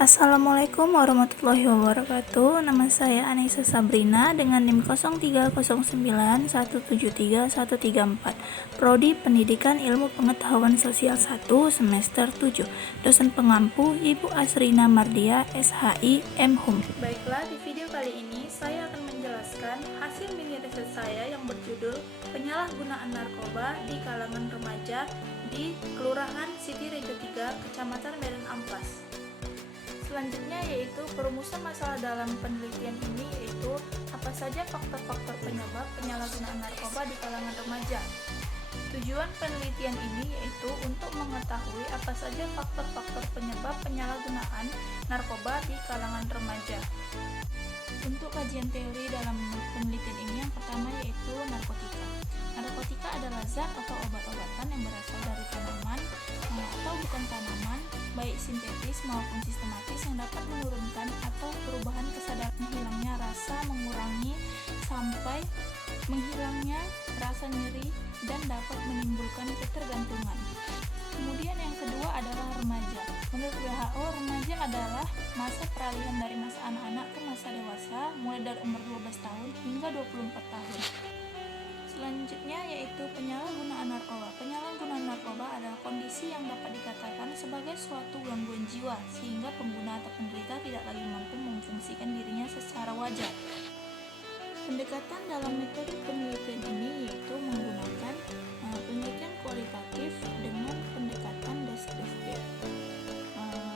Assalamualaikum warahmatullahi wabarakatuh. Nama saya Anissa Sabrina dengan NIM 0309173134. Prodi Pendidikan Ilmu Pengetahuan Sosial 1 semester 7. Dosen pengampu Ibu Asrina Mardia, SHI, MHUM. Baiklah, di video kali ini saya akan menjelaskan hasil mini riset saya yang berjudul Penyalahgunaan Narkoba di Kalangan Remaja di Kelurahan Siti Rejo 3, Kecamatan Medan Amplas. Selanjutnya yaitu perumusan masalah dalam penelitian ini, yaitu apa saja faktor-faktor penyebab penyalahgunaan narkoba di kalangan remaja. Tujuan penelitian ini yaitu untuk mengetahui apa saja faktor-faktor penyebab penyalahgunaan narkoba di kalangan remaja. Untuk kajian teori dalam penelitian ini, yang pertama yaitu narkotika. Narkotika adalah zat atau obat-obatan yang berasal dari tanaman atau bukan tanaman, baik sintetis maupun sistematis, yang dapat menurunkan atau perubahan kesadaran, menghilangnya rasa, mengurangi sampai menghilangnya rasa nyeri, dan dapat menimbulkan ketergantungan. Kemudian yang kedua adalah remaja. Menurut WHO, remaja adalah masa peralihan dari masa anak-anak ke masa dewasa, mulai dari umur 12 tahun hingga 24 tahun. Selanjutnya yaitu penyalahgunaan narkoba. Penyalahgunaan narkoba adalah kondisi yang dapat dikatakan sebagai suatu gangguan jiwa sehingga pengguna atau penderita tidak lagi mampu memfungsikan dirinya secara wajar. Pendekatan dalam metode penelitian ini yaitu menggunakan penelitian kualitatif dengan pendekatan deskriptif.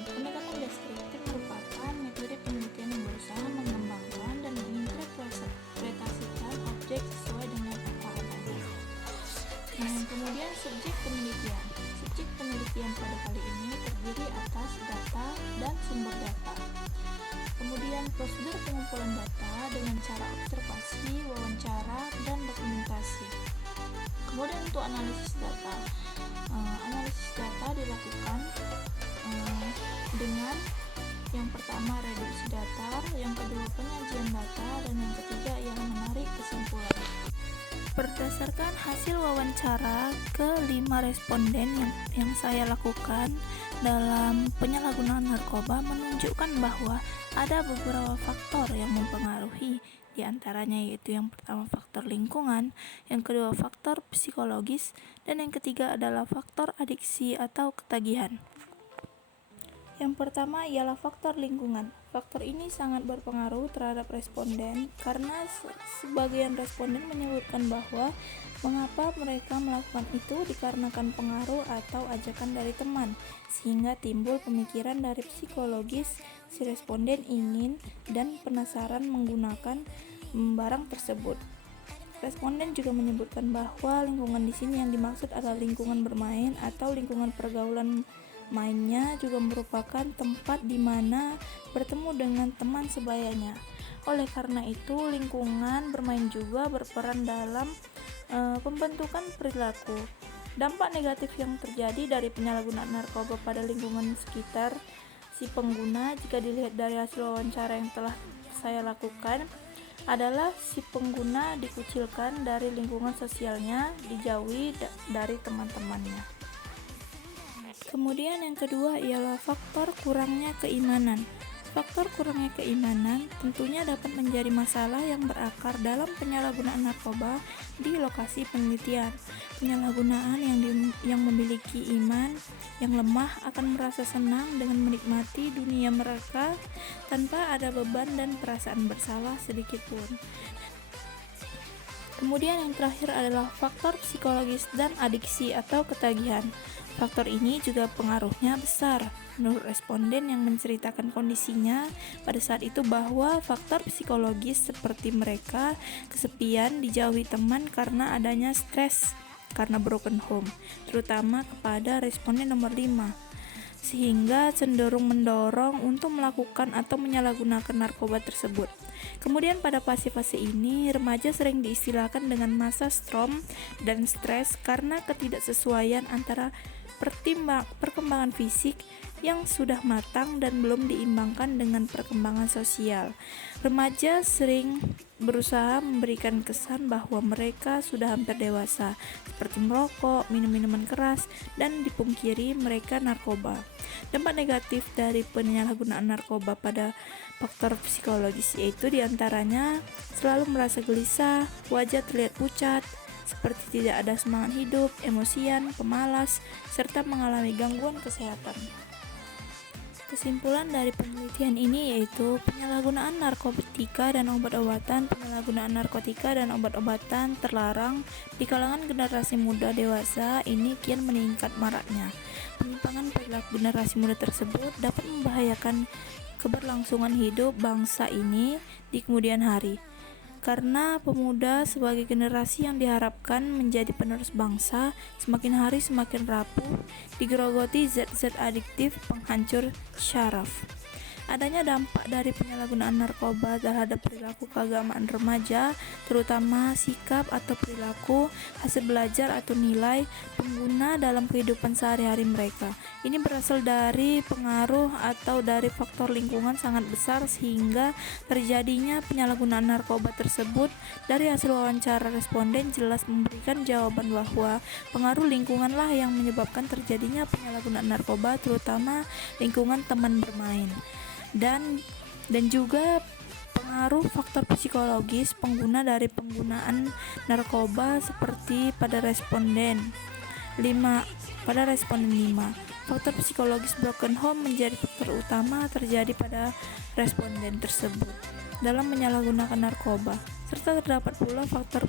Pendekatan deskriptif merupakan metode penelitian yang berusaha mengembangkan dan menginterpretasikan objek sesuai dengan apa adanya. Kemudian subjek penelitian. Subjek penelitian pada kali ini terdiri atas data dan sumber data. Kemudian prosedur pengumpulan data dengan cara observasi, wawancara, dan dokumentasi. Kemudian untuk analisis data. Analisis data dilakukan dengan yang pertama reduksi data, yang kedua penyajian data, dan yang ketiga ialah menarik kesimpulan. Berdasarkan hasil wawancara ke 5 responden yang saya lakukan dalam penyalahgunaan narkoba menunjukkan bahwa ada beberapa faktor yang mempengaruhi, di antaranya yaitu yang pertama faktor lingkungan, yang kedua faktor psikologis, dan yang ketiga adalah faktor adiksi atau ketagihan. Yang pertama ialah faktor lingkungan. Faktor ini sangat berpengaruh terhadap responden karena sebagian responden menyebutkan bahwa mengapa mereka melakukan itu dikarenakan pengaruh atau ajakan dari teman, sehingga timbul pemikiran dari psikologis si responden ingin dan penasaran menggunakan barang tersebut. Responden juga menyebutkan bahwa lingkungan di sini yang dimaksud adalah lingkungan bermain atau lingkungan pergaulan mainnya juga merupakan tempat di mana bertemu dengan teman sebayanya. Oleh karena itu, lingkungan bermain juga berperan dalam pembentukan perilaku. Dampak negatif yang terjadi dari penyalahgunaan narkoba pada lingkungan sekitar si pengguna, jika dilihat dari hasil wawancara yang telah saya lakukan, adalah si pengguna dikucilkan dari lingkungan sosialnya, dijauhi dari teman-temannya. Kemudian yang kedua ialah faktor kurangnya keimanan. Faktor kurangnya keimanan tentunya dapat menjadi masalah yang berakar dalam penyalahgunaan narkoba di lokasi penelitian. Penyalahgunaan yang memiliki iman yang lemah akan merasa senang dengan menikmati dunia mereka tanpa ada beban dan perasaan bersalah sedikit pun. Kemudian yang terakhir adalah faktor psikologis dan adiksi atau ketagihan. Faktor ini juga pengaruhnya besar. Menurut responden yang menceritakan kondisinya pada saat itu bahwa faktor psikologis seperti mereka kesepian, dijauhi teman karena adanya stres karena broken home, terutama kepada responden nomor 5, sehingga cenderung mendorong untuk melakukan atau menyalahgunakan narkoba tersebut. Kemudian pada fase-fase ini, remaja sering diistilahkan dengan masa storm dan stres karena ketidaksesuaian antara perkembangan fisik yang sudah matang dan belum diimbangkan dengan perkembangan sosial. Remaja sering berusaha memberikan kesan bahwa mereka sudah hampir dewasa, seperti merokok, minum minuman keras, dan dipungkiri mereka narkoba. Dampak negatif dari penyalahgunaan narkoba pada faktor psikologis yaitu diantaranya selalu merasa gelisah, wajah terlihat pucat, seperti tidak ada semangat hidup, emosian, pemalas, serta mengalami gangguan kesehatan. Kesimpulan dari penelitian ini yaitu penyalahgunaan narkotika dan obat-obatan terlarang di kalangan generasi muda dewasa ini kian meningkat maraknya. Penyimpangan perilaku generasi muda tersebut dapat membahayakan keberlangsungan hidup bangsa ini di kemudian hari. Karena pemuda sebagai generasi yang diharapkan menjadi penerus bangsa semakin hari semakin rapuh, digerogoti zat-zat adiktif penghancur syaraf. Adanya dampak dari penyalahgunaan narkoba terhadap perilaku keagamaan remaja, terutama sikap atau perilaku, hasil belajar atau nilai pengguna dalam kehidupan sehari-hari mereka. Ini berasal dari pengaruh atau dari faktor lingkungan sangat besar sehingga terjadinya penyalahgunaan narkoba tersebut. Dari hasil wawancara responden jelas memberikan jawaban bahwa pengaruh lingkunganlah yang menyebabkan terjadinya penyalahgunaan narkoba, terutama lingkungan teman bermain. Dan juga pengaruh faktor psikologis pengguna dari penggunaan narkoba seperti pada responden 5. Faktor psikologis broken home menjadi faktor utama terjadi pada responden tersebut dalam menyalahgunakan narkoba, serta terdapat pula faktor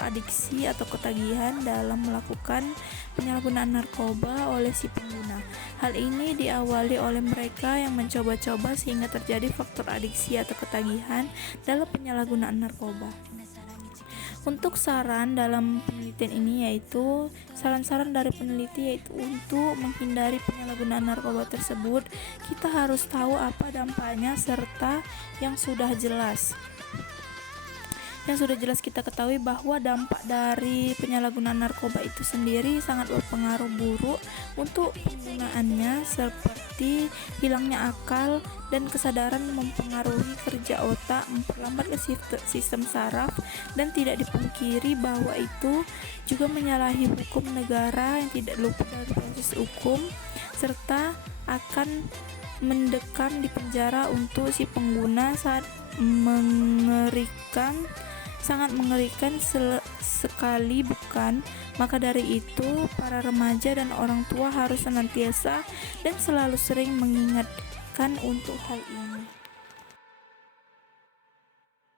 adiksi atau ketagihan dalam melakukan penyalahgunaan narkoba oleh si pengguna. Hal ini diawali oleh mereka yang mencoba-coba sehingga terjadi faktor adiksi atau ketagihan dalam penyalahgunaan narkoba. Untuk saran dalam penelitian ini yaitu saran-saran dari peneliti yaitu untuk menghindari penyalahgunaan narkoba tersebut kita harus tahu apa dampaknya serta yang sudah jelas kita ketahui bahwa dampak dari penyalahgunaan narkoba itu sendiri sangat berpengaruh buruk untuk penggunaannya, seperti hilangnya akal dan kesadaran, mempengaruhi kerja otak, memperlambat sistem saraf, dan tidak dipungkiri bahwa itu juga menyalahi hukum negara yang tidak luput dari proses hukum, serta akan mendekam di penjara untuk si pengguna sangat mengerikan sekali, bukan? Maka dari itu, para remaja dan orang tua harus senantiasa dan selalu sering mengingatkan untuk hal ini.